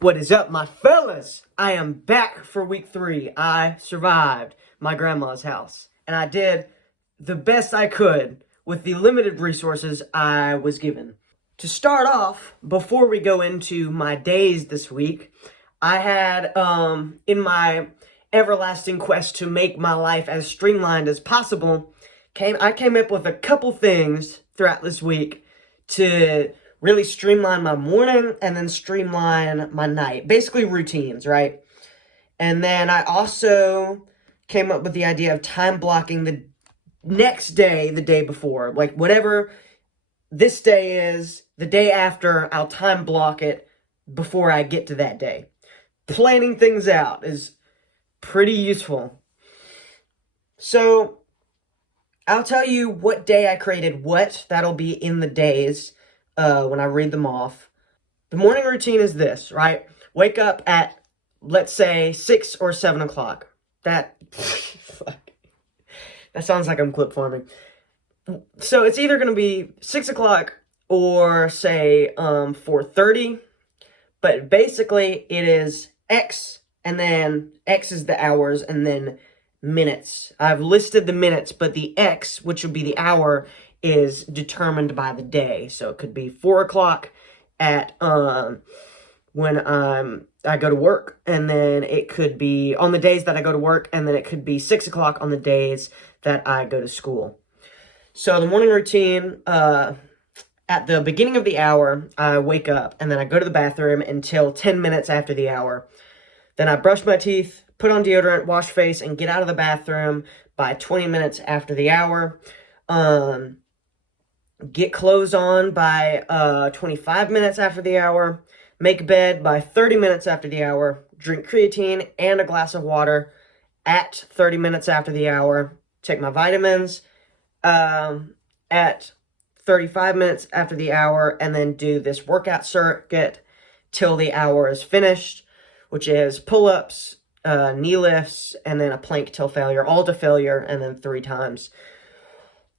What is up, my fellas? I am back for week 3. I survived my grandma's house, and I did the best I could with the limited resources I was given. To start off, before we go into my days this week, I had, in my everlasting quest to make my life as streamlined as possible, I came up with a couple things throughout this week to really streamline my morning and then streamline my night. Basically routines, right? And then I also came up with the idea of time blocking the next day, the day before. Like whatever this day is, the day after, I'll time block it before I get to that day. Planning things out is pretty useful. So I'll tell you what day I created what. That'll be in the days when I read them off. The morning routine is this, right? Wake up at, let's say, 6 or 7 o'clock. That sounds like I'm clip farming. So it's either going to be 6 o'clock or, say, 4:30. But basically, it is X, and then X is the hours, and then minutes. I've listed the minutes, but the X, which would be the hour, is determined by the day. So it could be 4 o'clock at when I go to work, and then it could be on the days that I go to work, and then it could be 6 o'clock on the days that I go to school. So the morning routine, at the beginning of the hour, I wake up, and then I go to the bathroom until 10 minutes after the hour. Then I brush my teeth, put on deodorant, wash face, and get out of the bathroom by 20 minutes after the hour. Get clothes on by 25 minutes after the hour. Make bed by 30 minutes after the hour. Drink creatine and a glass of water at 30 minutes after the hour. Take my vitamins at 35 minutes after the hour, and then do this workout circuit till the hour is finished, which is pull-ups, knee lifts, and then a plank till failure, all to failure, and then 3 times.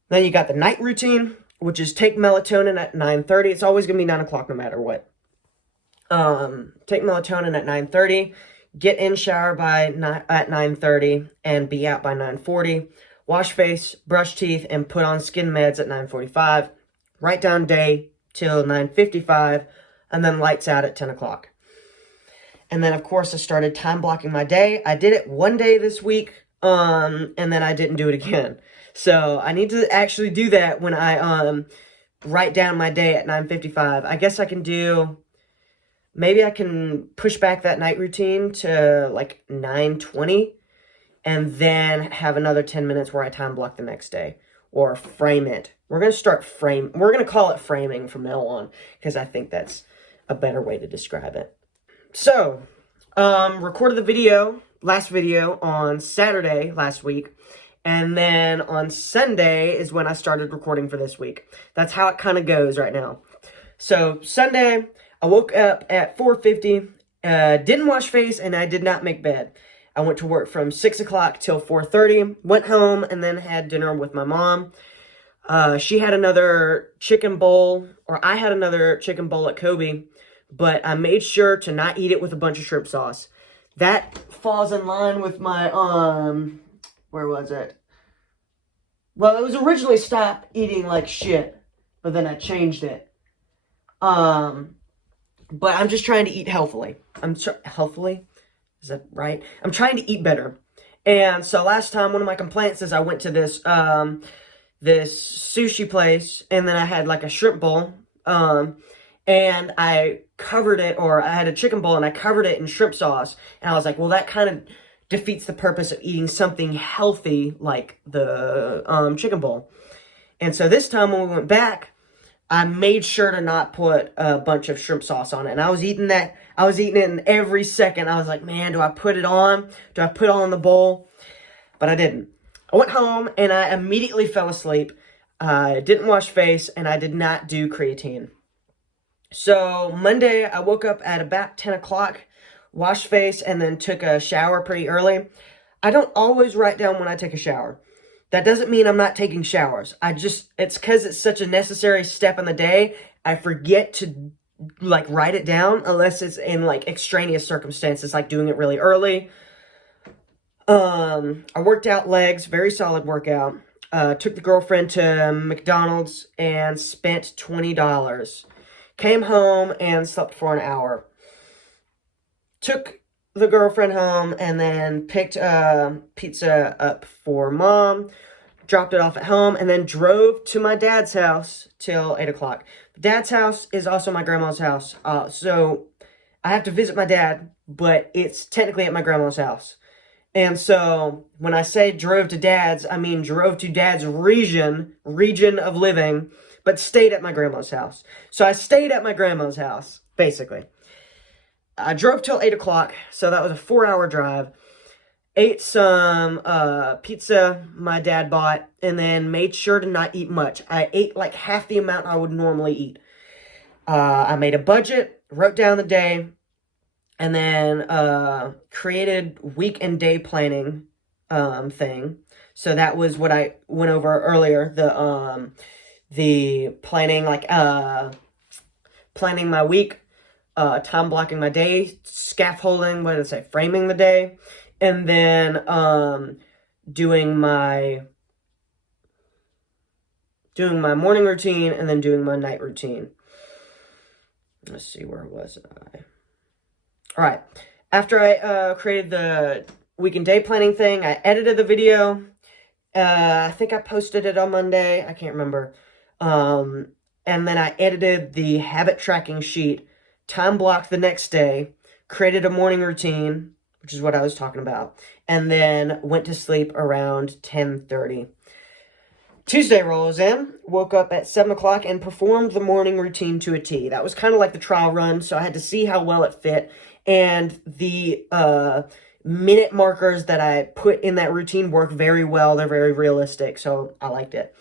Then you got the night routine, which is take melatonin at 9:30. It's always going to be 9 o'clock no matter what. Take melatonin at 9:30, get in shower at 9:30, and be out by 9:40. Wash face, brush teeth, and put on skin meds at 9:45. Write down day till 9:55, and then lights out at 10 o'clock. And then, of course, I started time blocking my day. I did it one day this week, and then I didn't do it again. So I need to actually do that when I write down my day at 9:55. I guess I can do, maybe I can push back that night routine to like 9:20, and then have another 10 minutes where I time block the next day, or frame it. We're going to call it framing from now on, because I think that's a better way to describe it. So, recorded the last video on Saturday last week, and then on Sunday is when I started recording for this week. That's how it kind of goes right now. So, Sunday, I woke up at 4:50, didn't wash face, and I did not make bed. I went to work from 6 o'clock till 4:30, went home, and then had dinner with my mom. She had another chicken bowl, or I had another chicken bowl at Kobe, but I made sure to not eat it with a bunch of shrimp sauce. That falls in line with my, where was it? Well, it was originally stop eating like shit, but then I changed it. But I'm just trying to eat healthily. Healthily? Is that right? I'm trying to eat better. And so last time, one of my complaints is I went to this sushi place, and then I had like a shrimp bowl, and I covered it, or I had a chicken bowl, and I covered it in shrimp sauce, and I was like, well, that kind of defeats the purpose of eating something healthy like the chicken bowl. And so this time when we went back, I made sure to not put a bunch of shrimp sauce on it. And I was eating it in every second. I was like, man, do I put it on? Do I put it on the bowl? But I didn't. I went home, and I immediately fell asleep. I didn't wash face, and I did not do creatine. So Monday, I woke up at about 10 o'clock, washed face, and then took a shower pretty early. I don't always write down when I take a shower. That doesn't mean I'm not taking showers. It's because it's such a necessary step in the day, I forget to like write it down unless it's in like extraneous circumstances, like doing it really early. I worked out legs, very solid workout. Took the girlfriend to McDonald's and spent $20. Came home and slept for an hour. Took the girlfriend home and then picked pizza up for mom, dropped it off at home, and then drove to my dad's house till 8 o'clock. Dad's house is also my grandma's house, so I have to visit my dad, but it's technically at my grandma's house. And so when I say drove to dad's, I mean drove to dad's region of living, but stayed at my grandma's house. So I stayed at my grandma's house, basically. I drove till 8 o'clock, so that was a 4-hour drive. Ate some pizza my dad bought, and then made sure to not eat much. I ate like half the amount I would normally eat. I made a budget, wrote down the day, and then created week and day planning thing. So that was what I went over earlier. The planning, like planning my week, time blocking my day, scaffolding, what did I say, framing the day, and then doing my morning routine, and then doing my night routine. Let's see, where was I? All right, after I created the week and day planning thing, I edited the video. I think I posted it on Monday. I can't remember. And then I edited the habit tracking sheet, time blocked the next day, created a morning routine, which is what I was talking about, and then went to sleep around 10:30. Tuesday rolls in, woke up at 7 o'clock and performed the morning routine to a T. That was kind of like the trial run, so I had to see how well it fit. And the minute markers that I put in that routine work very well. They're very realistic, so I liked it.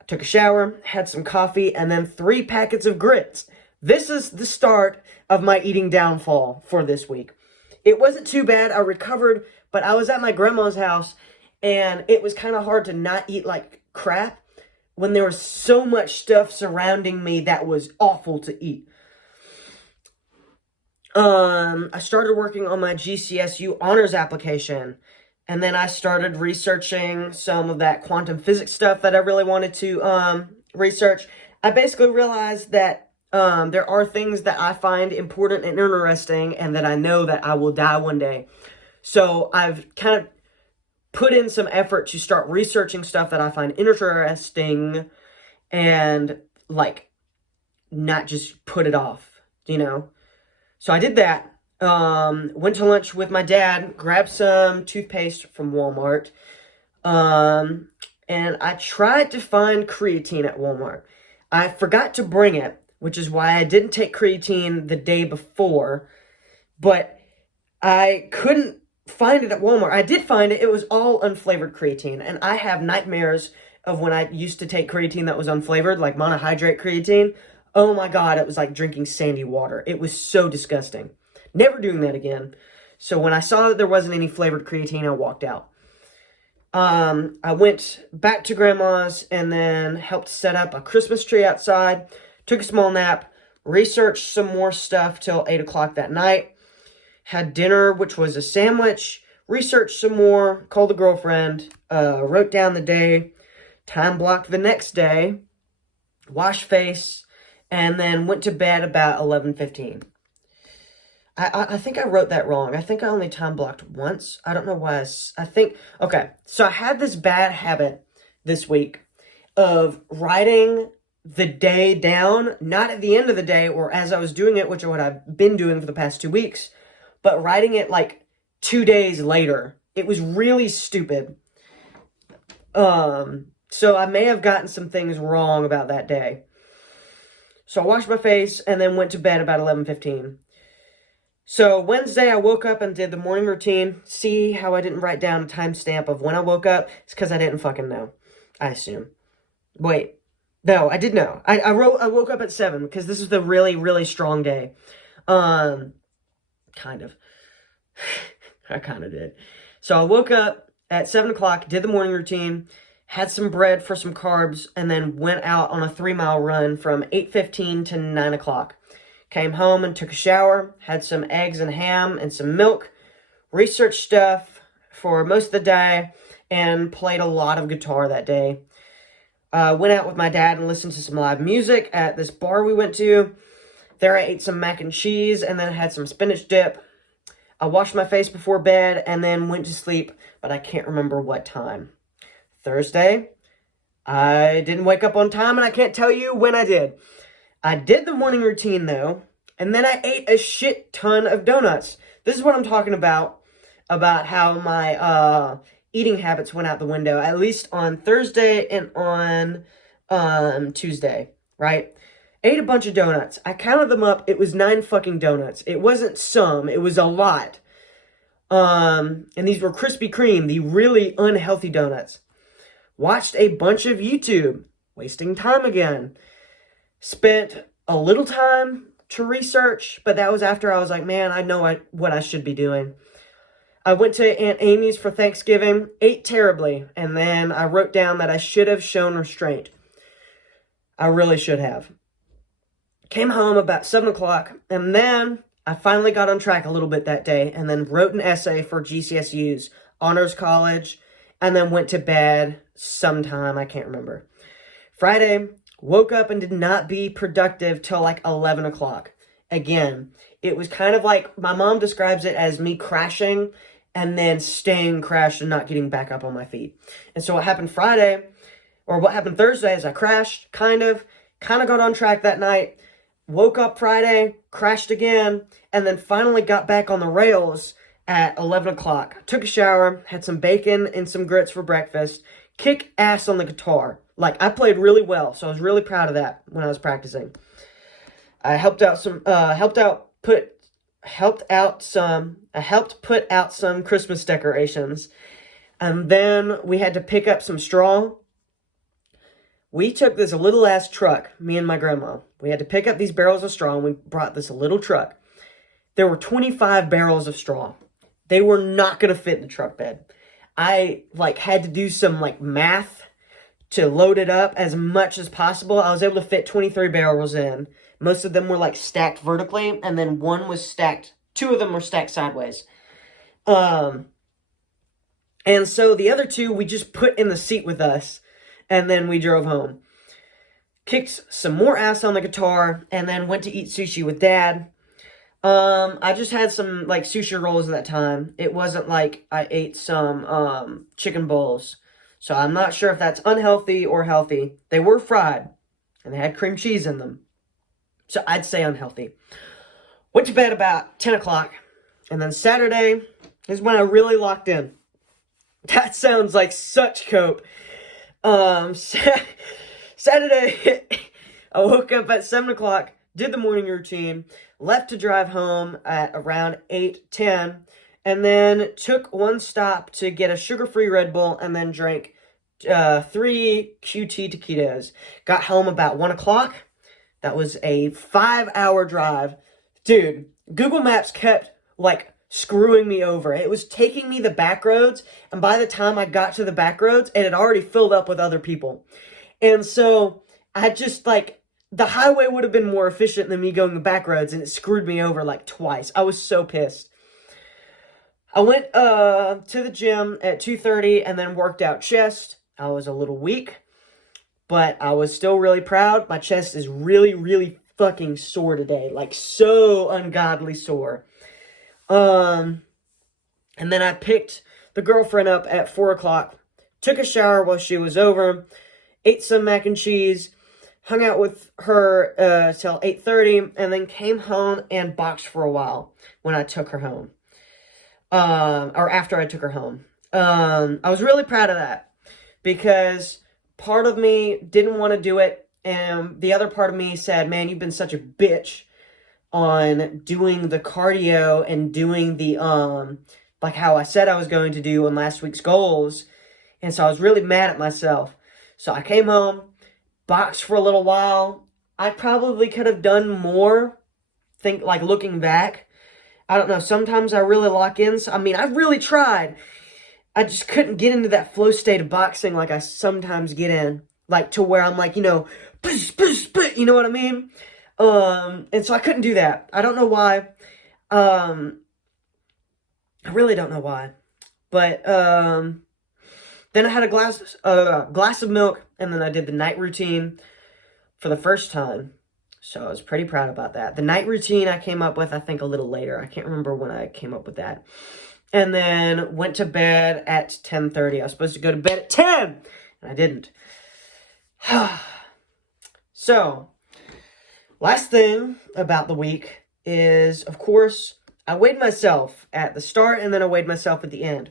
I took a shower, had some coffee, and then 3 packets of grits. This is the start of my eating downfall for this week. It wasn't too bad. I recovered, but I was at my grandma's house, and it was kind of hard to not eat like crap when there was so much stuff surrounding me that was awful to eat. I started working on my GCSU honors application, and then I started researching some of that quantum physics stuff that I really wanted to research. I basically realized that there are things that I find important and interesting, and that I know that I will die one day. So I've kind of put in some effort to start researching stuff that I find interesting, and like not just put it off, you know? So I did that. Went to lunch with my dad, grabbed some toothpaste from Walmart, and I tried to find creatine at Walmart. I forgot to bring it, which is why I didn't take creatine the day before, but I couldn't find it at Walmart. I did find it. It was all unflavored creatine, and I have nightmares of when I used to take creatine that was unflavored, like monohydrate creatine. Oh my God, it was like drinking sandy water. It was so disgusting. Never doing that again. So when I saw that there wasn't any flavored creatine, I walked out. I went back to Grandma's and then helped set up a Christmas tree outside, took a small nap, researched some more stuff till 8 o'clock that night, had dinner, which was a sandwich, researched some more, called the girlfriend, wrote down the day, time blocked the next day, washed face, and then went to bed about 11:15. I think I wrote that wrong. I think I only time blocked once. I don't know why. Okay, so I had this bad habit this week of writing the day down, not at the end of the day or as I was doing it, which is what I've been doing for the past 2 weeks, but writing it like 2 days later. It was really stupid. So I may have gotten some things wrong about that day. So I washed my face and then went to bed about 11:15. So Wednesday, I woke up and did the morning routine. See how I didn't write down a timestamp of when I woke up? It's because I didn't fucking know, I assume. Wait, no, I did know. I woke up at 7 because this is the really, really strong day. Kind of. I kind of did. So I woke up at 7 o'clock, did the morning routine, had some bread for some carbs, and then went out on a 3-mile run from 8:15 to 9 o'clock. Came home and took a shower, had some eggs and ham and some milk, researched stuff for most of the day, and played a lot of guitar that day. Went out with my dad and listened to some live music at this bar we went to. There I ate some mac and cheese and then had some spinach dip. I washed my face before bed and then went to sleep, but I can't remember what time. Thursday, I didn't wake up on time and I can't tell you when I did. I did the morning routine though, and then I ate a shit ton of donuts. This is what I'm talking about how my eating habits went out the window, at least on Thursday and on Tuesday, right? Ate a bunch of donuts. I counted them up. It was 9 fucking donuts. It wasn't some, it was a lot. And these were Krispy Kreme, the really unhealthy donuts. Watched a bunch of YouTube, wasting time again. Spent a little time to research, but that was after I was like, man, I know what I should be doing. I went to Aunt Amy's for Thanksgiving, ate terribly, and then I wrote down that I should have shown restraint. I really should have. Came home about 7 o'clock, and then I finally got on track a little bit that day, and then wrote an essay for GCSU's honors college, and then went to bed sometime, I can't remember. Friday, woke up and did not be productive till like 11 o'clock. Again, it was kind of like, my mom describes it as me crashing and then staying crashed and not getting back up on my feet. And so what happened Thursday is I crashed, kind of got on track that night, woke up Friday, crashed again, and then finally got back on the rails at 11 o'clock. Took a shower, had some bacon and some grits for breakfast, kick ass on the guitar. Like, I played really well, so I was really proud of that when I was practicing. I helped put out some Christmas decorations. And then we had to pick up some straw. We took this little ass truck, me and my grandma. We had to pick up these barrels of straw and we brought this little truck. There were 25 barrels of straw. They were not going to fit in the truck bed. I had to do some math to load it up as much as possible. I was able to fit 23 barrels in. Most of them were stacked vertically, and then one was stacked, 2 of them were stacked sideways. And so the other 2 we just put in the seat with us, and then we drove home. Kicked some more ass on the guitar, and then went to eat sushi with Dad. I just had some sushi rolls at that time. It wasn't like I ate some chicken bowls. So I'm not sure if that's unhealthy or healthy. They were fried, and they had cream cheese in them. So I'd say unhealthy. Went to bed about 10 o'clock. And then Saturday is when I really locked in. That sounds like such cope. Saturday, I woke up at 7 o'clock, did the morning routine, left to drive home at around 8:10, and then took one stop to get a sugar-free Red Bull, and then drank 3 QT taquitos. Got home about 1 o'clock. That was a 5-hour drive. Dude, Google Maps kept, screwing me over. It was taking me the back roads, and by the time I got to the back roads, it had already filled up with other people. And so, I just, the highway would have been more efficient than me going the back roads, and it screwed me over, twice. I was so pissed. I went to the gym at 2:30 and then worked out chest. I was a little weak, but I was still really proud. My chest is really, really fucking sore today. So ungodly sore. And then I picked the girlfriend up at 4 o'clock, took a shower while she was over, ate some mac and cheese, hung out with her till 8:30, and then came home and boxed for a while when I took her home. Or after I took her home. I was really proud of that because part of me didn't want to do it, and the other part of me said, man, you've been such a bitch on doing the cardio and doing the, how I said I was going to do on last week's goals, and so I was really mad at myself. So I came home, boxed for a little while. I probably could have done more, looking back. I don't know, sometimes I really lock in. I really tried. I just couldn't get into that flow state of boxing like I sometimes get in. To where I'm you know what I mean? And so I couldn't do that. I don't know why. I really don't know why. But, then I had a glass of milk, and then I did the night routine for the first time. So I was pretty proud about that. The night routine I came up with, I think, a little later. I can't remember when I came up with that. And then went to bed at 10:30. I was supposed to go to bed at 10, and I didn't. So, last thing about the week is, of course, I weighed myself at the start, and then I weighed myself at the end.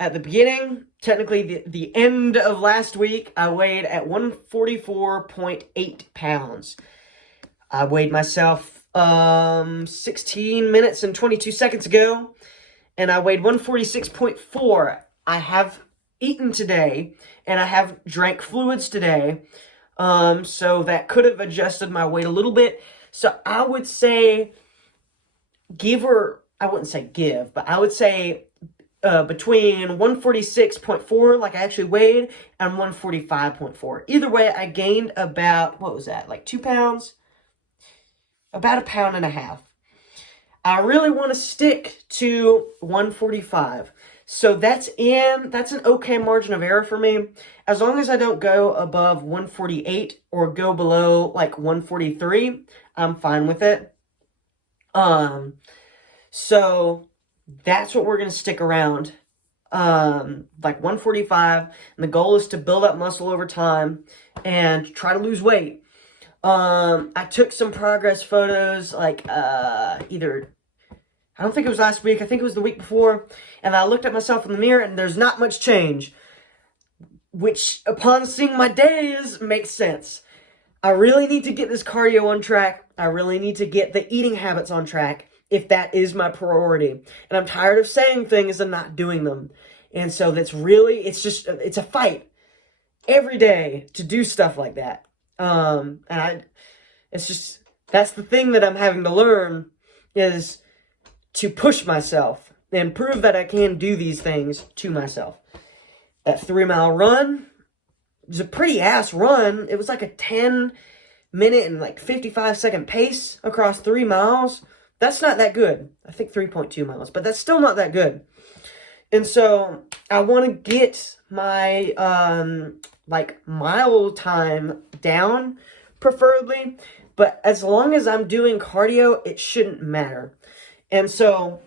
At the beginning, technically the end of last week, I weighed at 144.8 pounds. I weighed myself 16 minutes and 22 seconds ago, and I weighed 146.4. I have eaten today, and I have drank fluids today, so that could have adjusted my weight a little bit. So I would say I wouldn't say give, but I would say between 146.4, like I actually weighed, and 145.4. Either way, I gained about, what was that, like 2 pounds? About 1.5 pounds. I really want to stick to 145. So that's an okay margin of error for me. As long as I don't go above 148 or go below like 143, I'm fine with it. So that's what we're going to stick around, like 145, and the goal is to build up muscle over time and try to lose weight. I took some progress photos, like, I don't think it was last week, I think it was the week before, and I looked at myself in the mirror, and there's not much change, which, upon seeing my days, makes sense. I really need to get this cardio on track. I really need to get the eating habits on track, if that is my priority. And I'm tired of saying things and not doing them. And so it's a fight every day to do stuff like that. That's the thing that I'm having to learn, is to push myself and prove that I can do these things to myself. That 3-mile run was a pretty ass run. It was like a 10-minute and like 55-second pace across 3 miles. That's not that good. I think 3.2 miles, but that's still not that good. And so I want to get my mile time down, preferably. But as long as I'm doing cardio, it shouldn't matter. And so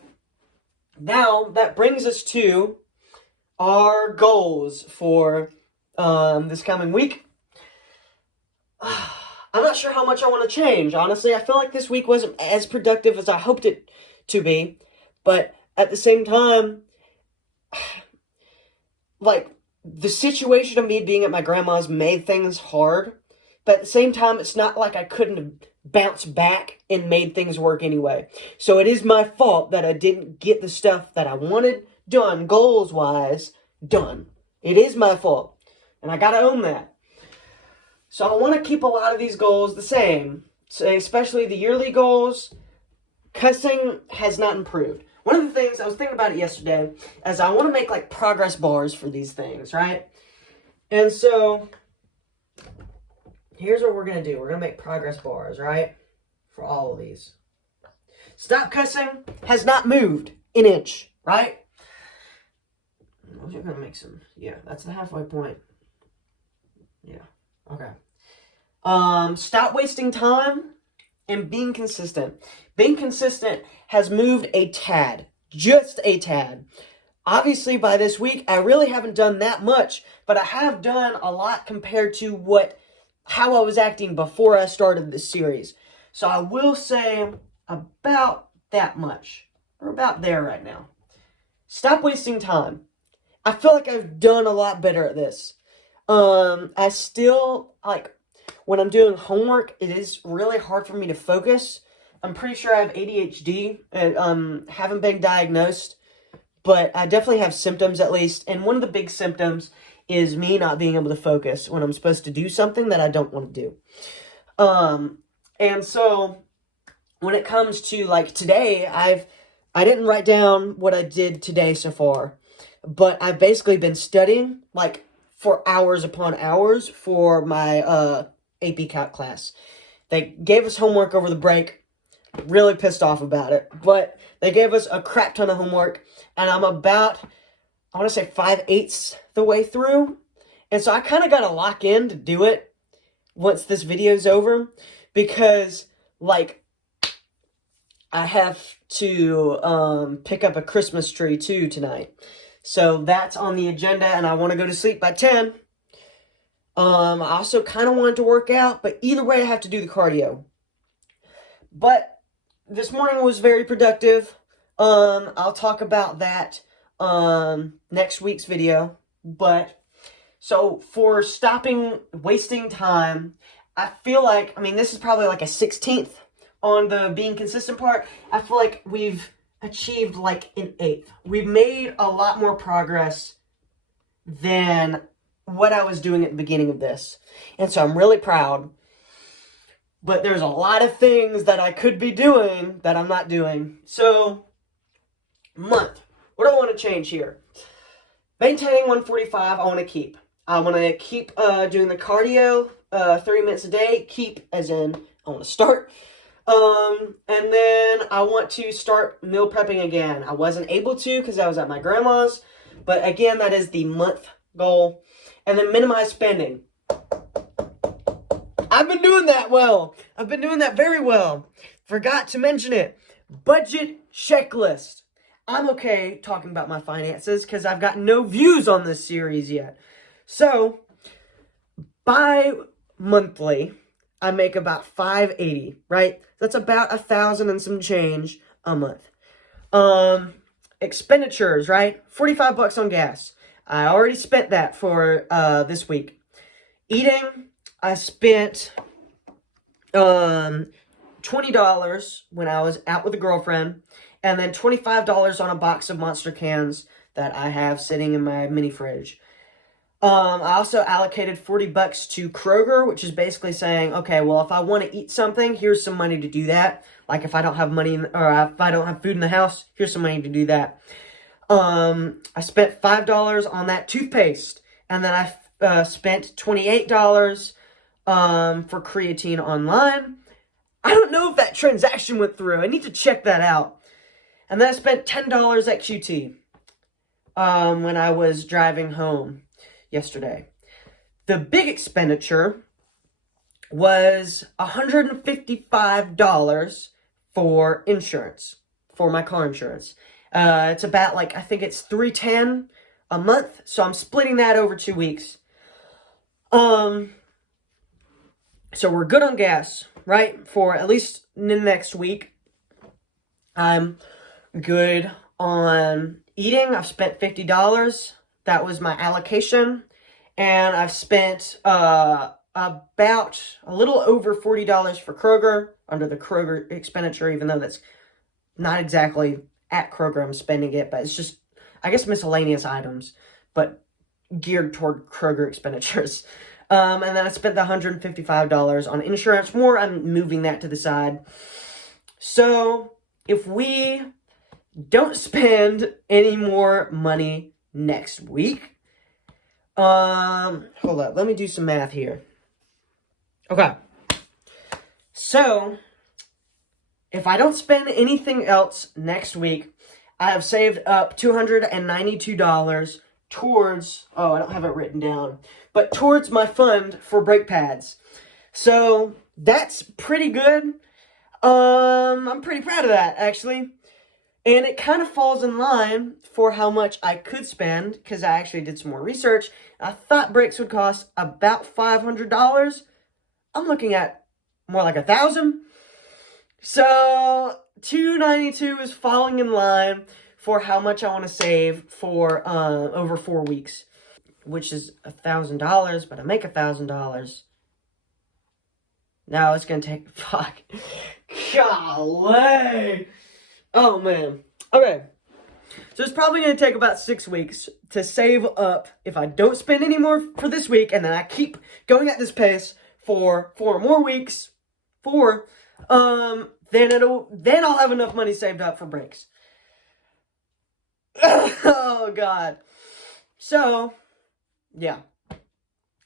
now that brings us to our goals for this coming week. I'm not sure how much I want to change, honestly. I feel like this week wasn't as productive as I hoped it to be. But at the same time, like, the situation of me being at my grandma's made things hard. But at the same time, it's not like I couldn't have bounced back and made things work anyway. So it is my fault that I didn't get the stuff that I wanted done, goals-wise, done. It is my fault. And I gotta own that. So I want to keep a lot of these goals the same, especially the yearly goals. Cussing has not improved. One of the things, I was thinking about it yesterday, is I want to make like progress bars for these things, right? And so, here's what we're going to do. We're going to make progress bars, right? For all of these. Stop cussing has not moved an inch, right? We're going to make some, yeah, that's the halfway point. Yeah. Okay. Stop wasting time and being consistent. Being consistent has moved a tad. Just a tad. Obviously, by this week, I really haven't done that much, but I have done a lot compared to how I was acting before I started this series. So I will say about that much. We're about there right now. Stop wasting time. I feel like I've done a lot better at this. I still, when I'm doing homework, it is really hard for me to focus. I'm pretty sure I have ADHD. Haven't been diagnosed, but I definitely have symptoms at least. And one of the big symptoms is me not being able to focus when I'm supposed to do something that I don't want to do. And so when it comes to today, I didn't write down what I did today so far, but I've basically been studying for hours upon hours for my AP Calc class. They gave us homework over the break. Really pissed off about it. But they gave us a crap ton of homework. And I'm about, I want to say 5/8 the way through. And so I kind of got to lock in to do it once this video's over. Because, like, I have to pick up a Christmas tree too tonight. So that's on the agenda, and I want to go to sleep by 10. I also kind of wanted to work out, but either way I have to do the cardio. But this morning was very productive. I'll talk about that next week's video. But so for stopping wasting time, I feel like, I mean, this is probably like a 16th on the being consistent part. I feel like we've achieved like an 8th. We've made a lot more progress than what I was doing at the beginning of this. And so I'm really proud. But there's a lot of things that I could be doing that I'm not doing. So, month. What do I want to change here? Maintaining 145, I want to keep. I want to keep doing the cardio 30 minutes a day. Keep as in, I want to start. And then I want to start meal prepping again. I wasn't able to because I was at my grandma's. But again, that is the month goal. And then minimize spending. I've been doing that well. I've been doing that very well. Forgot to mention it. Budget checklist. I'm okay talking about my finances because I've got no views on this series yet. So, bi-monthly, I make about $580, right? That's about $1,000 and some change a month. Expenditures, right? $45 on gas. I already spent that for this week. Eating, I spent $20 when I was out with a girlfriend, and then $25 on a box of Monster cans that I have sitting in my mini fridge. I also allocated $40 to Kroger, which is basically saying, okay, well, if I want to eat something, here's some money to do that. Like if I don't have money, or if I don't have food in the house, here's some money to do that. I spent $5 on that toothpaste, and then I spent $28 for creatine online. I don't know if that transaction went through. I need to check that out. And then I spent $10 at QT when I was driving home yesterday. The big expenditure was $155 for insurance, for my car insurance. It's about like, I think it's $310 a month, so I'm splitting that over 2 weeks. So we're good on gas, right? For at least the next week. I'm good on eating. I've spent $50. That was my allocation. And I've spent about a little over $40 for Kroger, under the Kroger expenditure, even though that's not exactly at Kroger I'm spending it, but it's just, I guess, miscellaneous items, but geared toward Kroger expenditures. And then I spent the $155 on insurance. More, I'm moving that to the side. So, if we don't spend any more money next week, hold up, let me do some math here. Okay. So, if I don't spend anything else next week, I have saved up $292 towards, oh, I don't have it written down, but towards my fund for brake pads. So, that's pretty good. I'm pretty proud of that, actually. And it kind of falls in line for how much I could spend, because I actually did some more research. I thought brakes would cost about $500. I'm looking at more like $1,000. So, $292 is falling in line for how much I want to save for over 4 weeks, which is $1,000, but I make $1,000. Now it's gonna take, fuck, golly, oh man, okay, so it's probably gonna take about 6 weeks to save up if I don't spend any more for this week, and then I keep going at this pace for 4 more weeks, then I'll have enough money saved up for brakes. Oh god. So, yeah,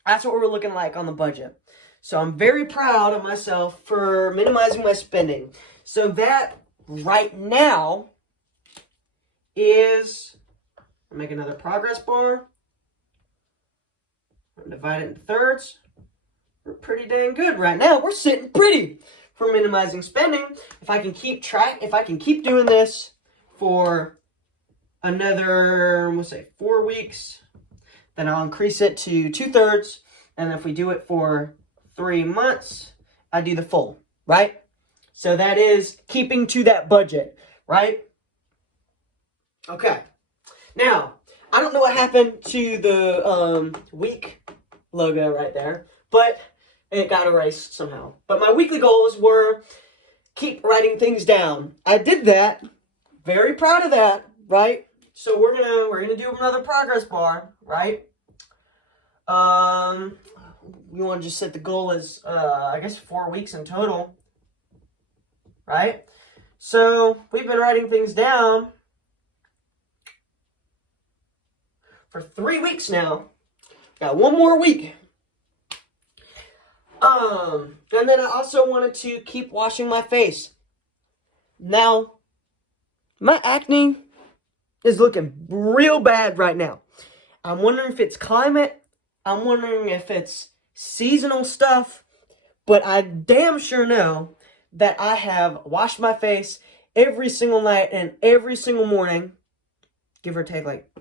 that's what we're looking like on the budget. So I'm very proud of myself for minimizing my spending. So that right now is, I'll make another progress bar. Divide it into thirds. We're pretty dang good right now. We're sitting pretty for minimizing spending. If I can keep doing this for another, we'll say 4 weeks, then I'll increase it to 2/3. And if we do it for 3 months, I do the full, right? So that is keeping to that budget, right? Okay. Now, I don't know what happened to the week logo right there, but it got erased somehow. But my weekly goals were keep writing things down. I did that. Very proud of that, right? So we're gonna do another progress bar, right? We want to just set the goal as I guess 4 weeks in total, right? So we've been writing things down for 3 weeks now. Got 1 more week. And then I also wanted to keep washing my face. Now, my acne is looking real bad right now. I'm wondering if it's climate. I'm wondering if it's seasonal stuff. But I damn sure know that I have washed my face every single night and every single morning. Give or take like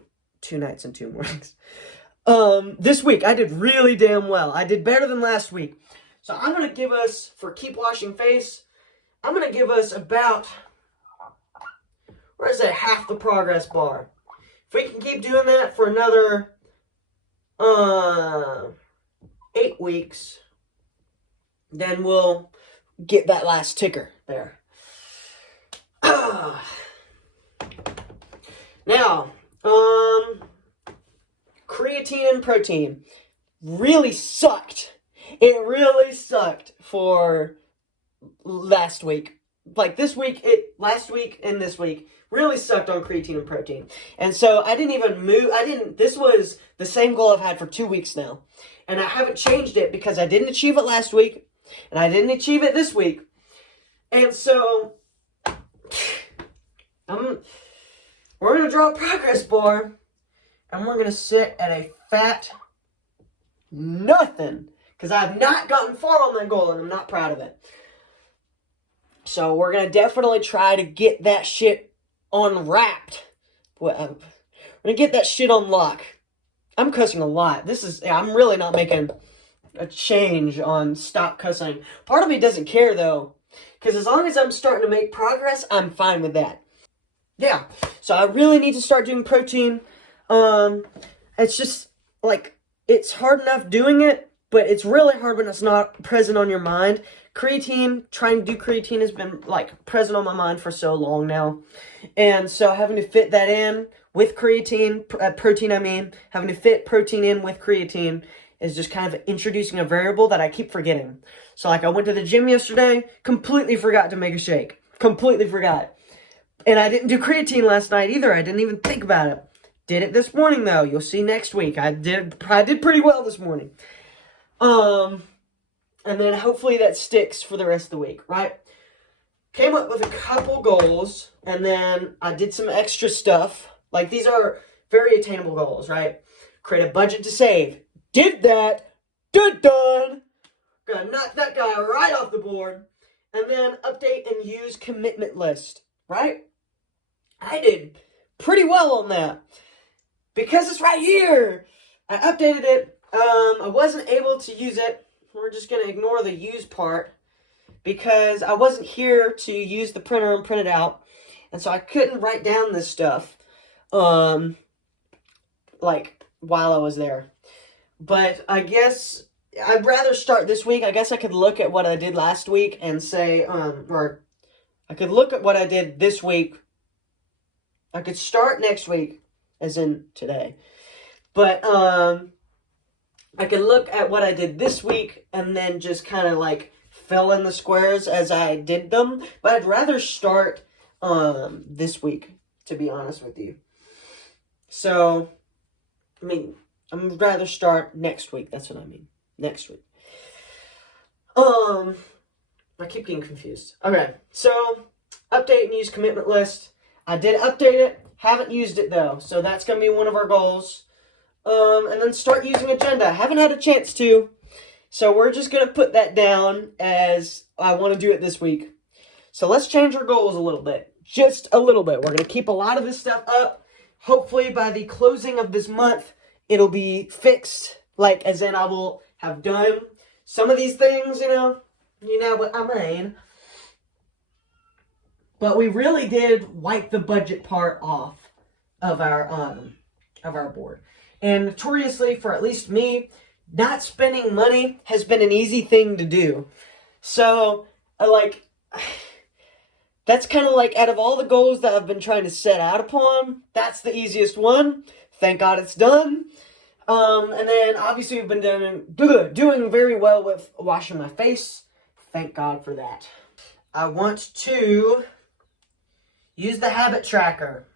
2 nights and 2 mornings. This week, I did really damn well. I did better than last week. So I'm going to give us, for keep washing face, I'm going to give us about, where is that, half the progress bar. If we can keep doing that for another 8 weeks, then we'll get that last ticker there. Now, creatine and protein really sucked. It really sucked for last week. Like this week, last week and this week really sucked on creatine and protein. And so I didn't even move. This was the same goal I've had for 2 weeks now. And I haven't changed it because I didn't achieve it last week. And I didn't achieve it this week. And so we're going to draw a progress bar. And we're going to sit at a fat nothing. Because I have not gotten far on that goal and I'm not proud of it. So we're going to definitely try to get that shit unwrapped. We're going to get that shit on lock. I'm cussing a lot. I'm really not making a change on stop cussing. Part of me doesn't care though. Because as long as I'm starting to make progress, I'm fine with that. Yeah. So I really need to start doing protein. It's just like, it's hard enough doing it. But it's really hard when it's not present on your mind. Creatine, trying to do creatine has been like present on my mind for so long now. And so having to fit that in with creatine, protein I mean, having to fit protein in with creatine is just kind of introducing a variable that I keep forgetting. So like I went to the gym yesterday, completely forgot to make a shake. Completely forgot. And I didn't do creatine last night either. I didn't even think about it. Did it this morning though. You'll see next week. I did pretty well this morning. And then hopefully that sticks for the rest of the week, right? Came up with a couple goals, and then I did some extra stuff. Like, these are very attainable goals, right? Create a budget to save. Did that. Done. Gonna knock that guy right off the board. And then update and use commitment list, right? I did pretty well on that. Because it's right here. I updated it. I wasn't able to use it. We're just going to ignore the use part because I wasn't here to use the printer and print it out. And so I couldn't write down this stuff, like, while I was there. But I guess I'd rather start this week. I guess I could look at what I did last week and say, or I could look at what I did this week. I could start next week, as in today. But, I could look at what I did this week and then just kind of like fill in the squares as I did them. But I'd rather start this week, to be honest with you. So, I mean, I'm rather start next week. That's what I mean. Next week. I keep getting confused. Okay, so update and use commitment list. I did update it, haven't used it though, so that's going to be one of our goals. And then start using agenda. Haven't had a chance to, so we're just going to put that down as I want to do it this week. So let's change our goals a little bit, just a little bit. We're going to keep a lot of this stuff up. Hopefully by the closing of this month, it'll be fixed, like as in I will have done some of these things, you know what I mean. But we really did wipe the budget part off of our board. And notoriously, for at least me, not spending money has been an easy thing to do. So, that's kind of like, out of all the goals that I've been trying to set out upon, that's the easiest one. Thank God it's done. And then, obviously, we've been doing very well with washing my face. Thank God for that. I want to use the habit tracker.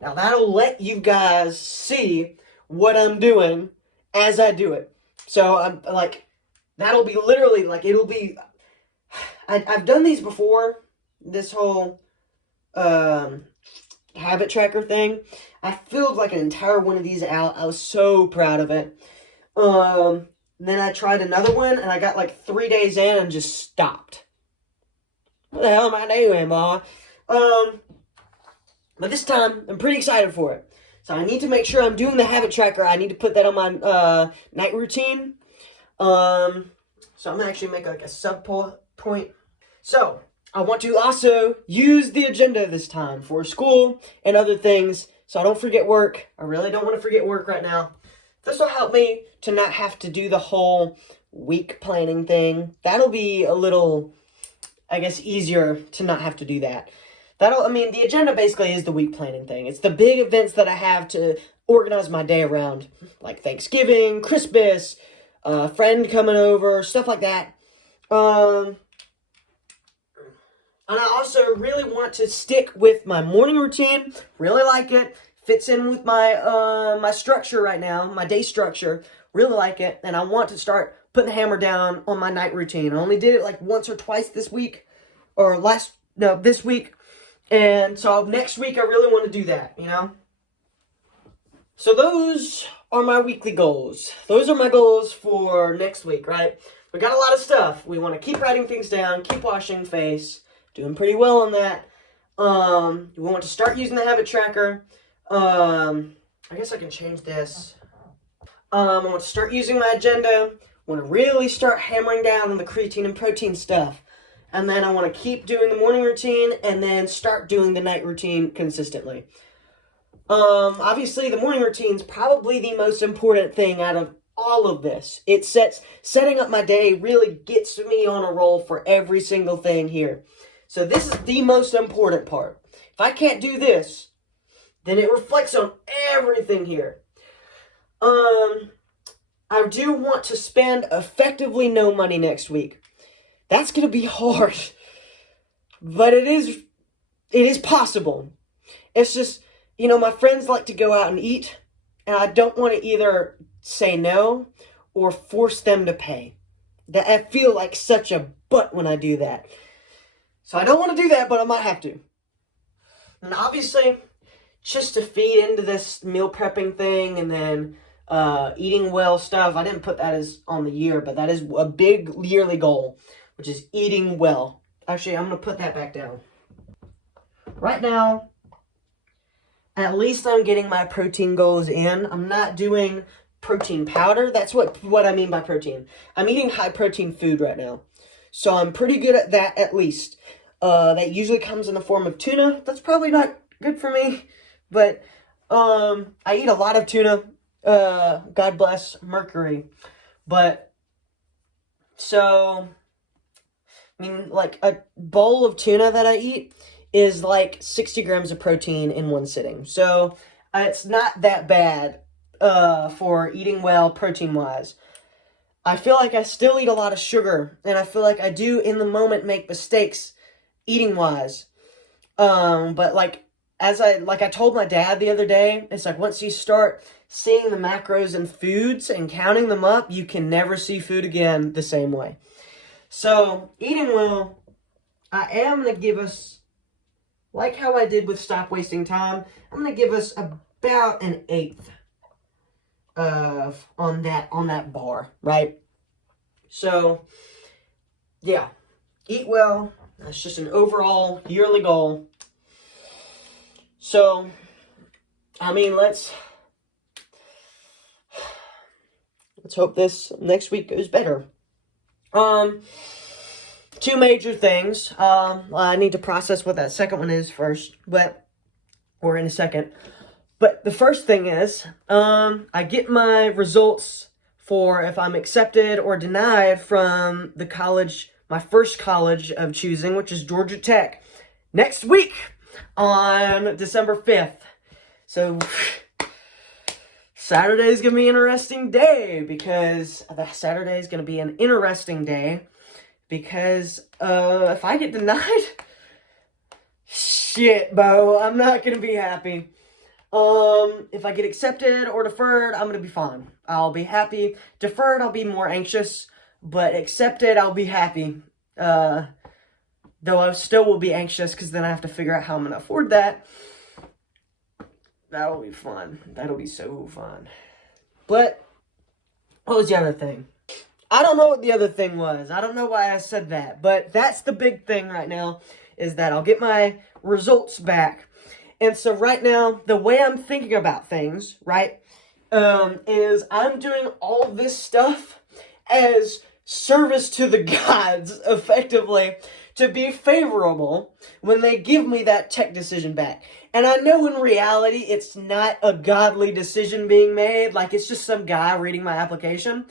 Now, that'll let you guys see what I'm doing as I do it. So, I'm like, that'll be literally, like, it'll be... I've done these before, this whole habit tracker thing. I filled like an entire one of these out. I was so proud of it. Then I tried another one, and I got like 3 days in and just stopped. What the hell am I doing, Ma? But this time, I'm pretty excited for it. So I need to make sure I'm doing the habit tracker. I need to put that on my night routine. So I'm going to actually make like a sub-point. So, I want to also use the agenda this time for school and other things, so I don't forget work. I really don't want to forget work right now. This will help me to not have to do the whole week planning thing. That'll be a little, I guess, easier to not have to do that. The agenda basically is the week planning thing. It's the big events that I have to organize my day around, like Thanksgiving, Christmas, a friend coming over, stuff like that. And I also really want to stick with my morning routine. Really like it. Fits in with my my structure right now, my day structure. Really like it. And I want to start putting the hammer down on my night routine. I only did it like once or twice this week. This week. And so next week I really want to do that, you know? So those are my weekly goals. Those are my goals for next week, right? We got a lot of stuff. We want to keep writing things down, keep washing face. Doing pretty well on that. We want to start using the habit tracker. I guess I can change this. I want to start using my agenda. I want to really start hammering down on the creatine and protein stuff. And then I want to keep doing the morning routine and then start doing the night routine consistently. Obviously, the morning routine is probably the most important thing out of all of this. Setting up my day really gets me on a roll for every single thing here. So this is the most important part. If I can't do this, then it reflects on everything here. I do want to spend effectively no money next week. That's going to be hard. But it is possible. It's just, my friends like to go out and eat, and I don't want to either say no or force them to pay. I feel like such a butt when I do that. So I don't want to do that, but I might have to. And obviously, just to feed into this meal prepping thing and then eating well stuff, I didn't put that as on the year, but that is a big yearly goal, which is eating well. Actually, I'm going to put that back down. Right now, at least I'm getting my protein goals in. I'm not doing protein powder. That's what I mean by protein. I'm eating high protein food right now. So I'm pretty good at that, at least. That usually comes in the form of tuna. That's probably not good for me, but I eat a lot of tuna. God bless Mercury. But so like a bowl of tuna that I eat is like 60 grams of protein in one sitting. So it's not that bad for eating well protein wise. I feel like I still eat a lot of sugar, and I feel like I do in the moment make mistakes eating wise. But like I told my dad the other day, it's like once you start seeing the macros in foods and counting them up, you can never see food again the same way. So, eating well, I am going to give us, like how I did with Stop Wasting Time, I'm going to give us about an 1/8 of on that bar, right? So, yeah, eat well. That's just an overall yearly goal. So, I mean, let's hope this next week goes better. Two major things. I need to process what that second one is first, or in a second. But the first thing is, I get my results for if I'm accepted or denied from the college, my first college of choosing, which is Georgia Tech, next week on December 5th. So, Saturday's going to be an interesting day because if I get denied, shit, Bo, I'm not going to be happy. If I get accepted or deferred, I'm going to be fine. I'll be happy. Deferred, I'll be more anxious, but accepted, I'll be happy. Though I still will be anxious because then I have to figure out how I'm going to afford that. That'll be fun. That'll be so fun. But, what was the other thing? I don't know what the other thing was. I don't know why I said that. But that's the big thing right now, is that I'll get my results back. And so right now, the way I'm thinking about things, right, is I'm doing all this stuff as service to the gods, effectively, to be favorable when they give me that tech decision back. And I know in reality, it's not a godly decision being made, like it's just some guy reading my application.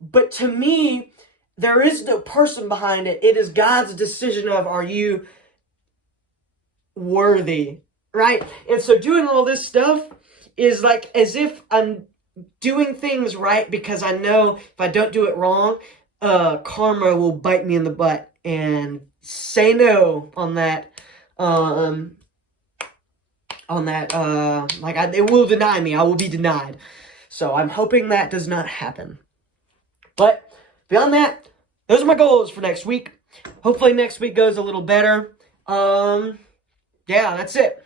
But to me, there is no person behind it. It is God's decision of, are you worthy, right? And so doing all this stuff is like as if I'm doing things right because I know if I don't do it wrong, karma will bite me in the butt and say no on that, it will deny me. I will be denied. So I'm hoping that does not happen. But beyond that, those are my goals for next week. Hopefully next week goes a little better. Yeah, that's it.